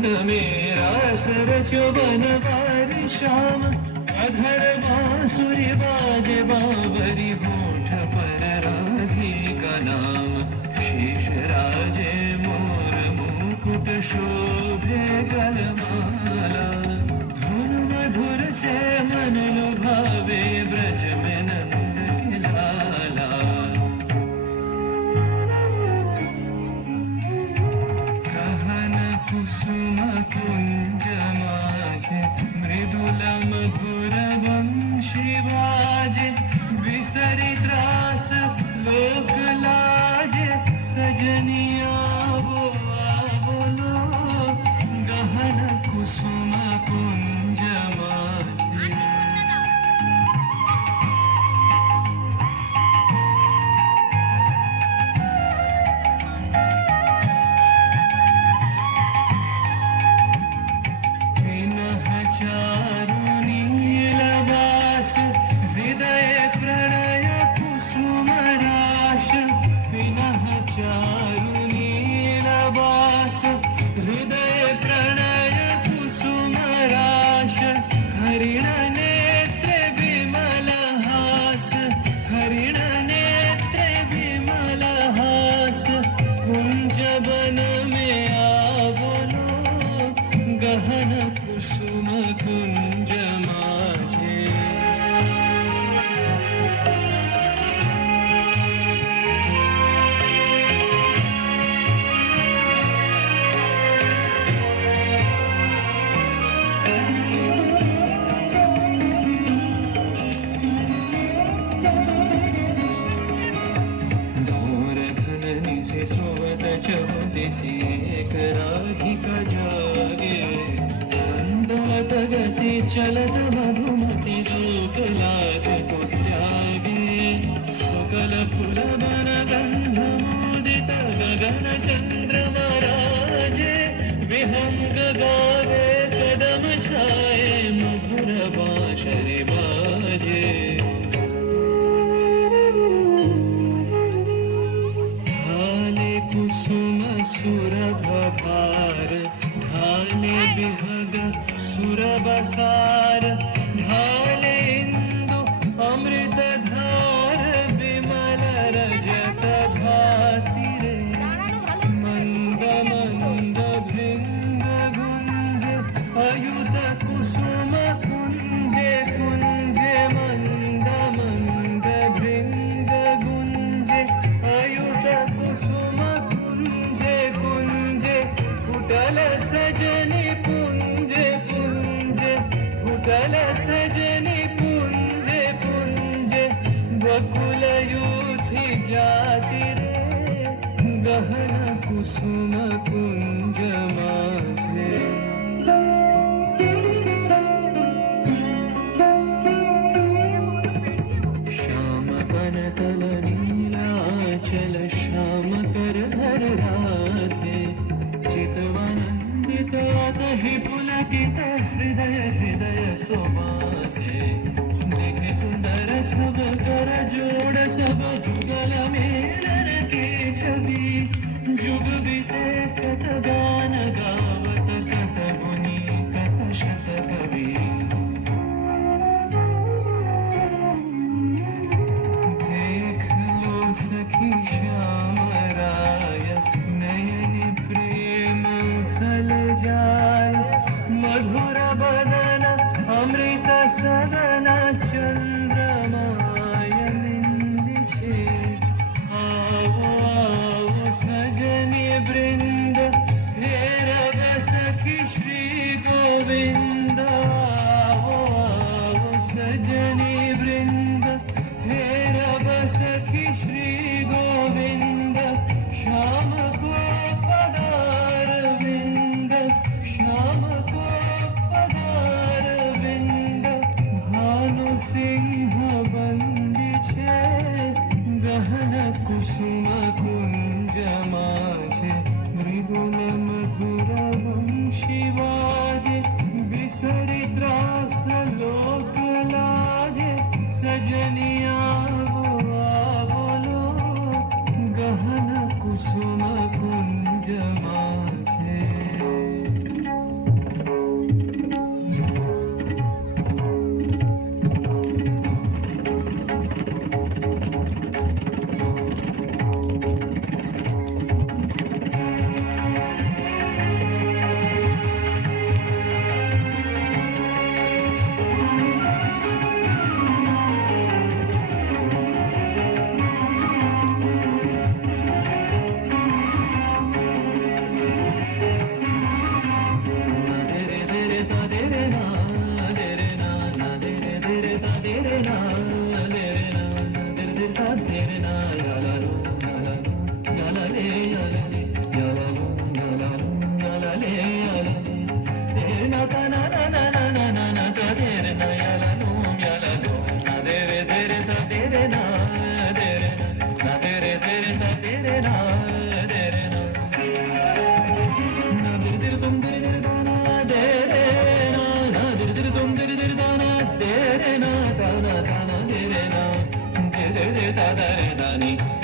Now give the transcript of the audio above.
मन में रास रचो बनवारी श्याम अधर बांसुरी बाजे बाबरी होठ पर राधिका नाम शेष राजे मोर मुकुट शोभे गलमाला धुन मधुर से मन लुभावे ब्रज में नंद के लाला गहन कुसुम कुंज माझे मृदुल मधुर वंशी बाजे विसरी त्रास लोक लाजे सजनिया बोलो गहन कुसुम कुंज माझे चारुनीलवास हृदय प्रणय कुसुमराश विनः चारुनीलवास हृदय प्रणय कुसुमराश हरिण नेत्र विमल हास हरिण नेत्र विमल हास कुंज वन में आवलो गहन कुसुम कुंज माझे धोरधननि से सोवत चौदिसी एक राधिका जागे मंदलत गति चलत मधुमति लोक लाज कुंजागे सकल फुल वन गंध मोदित गगन चंद्रमा राजे विहंग गावे कदम छाए मधुर बांशरी बाजे ढाले कुसुम सुरभ भार ढाले बिहग सुरबसार ढाले इंदु अमृत धार विमल रजत भाति रे मंद मंद भृंग गुंज अयुत कुसुम कुंजे कुंजे मंद मंद भृंग गुंजे अयुत कुसुम कुंजे कुंजे कुटल सजनी पुंजे पुंजे कुटल सजनी पुंजे पुंजे बकुल यूथी जाति रे गहन कुसुम कुंज माझे श्याम बनतल नीलाचल श्याम कर धर राधे चितवानंदित अतहि पुलकित हृदय हृदय सोमाधे देखे सुंदर सब कर जोड़ सब जुगल मेलर के छवि जुग बीते कत गान गावत कत मुनि कत शत कवि देख लो सखी श्याम राय नयन प्रेम उथल जाय मधुर बदन अमृत सदन चंद्रमाय निंदिछे आवो आवो सजनी वृंद हे रव सखी श्री गोविंद आवो आवो सजनी वृंद हे रव सखी श्री गोविंद श्याम को पदार विंद श्याम को पदार विंद भानु सिंह बंदी छे गहन कुसुम कुंज माझे मृदुल मधुर वंशी बाजे बिसरी त्रास लोक लाजे सजनिया बोलो गहन कुसुम कुंज माझे रे दा दा रे दा नी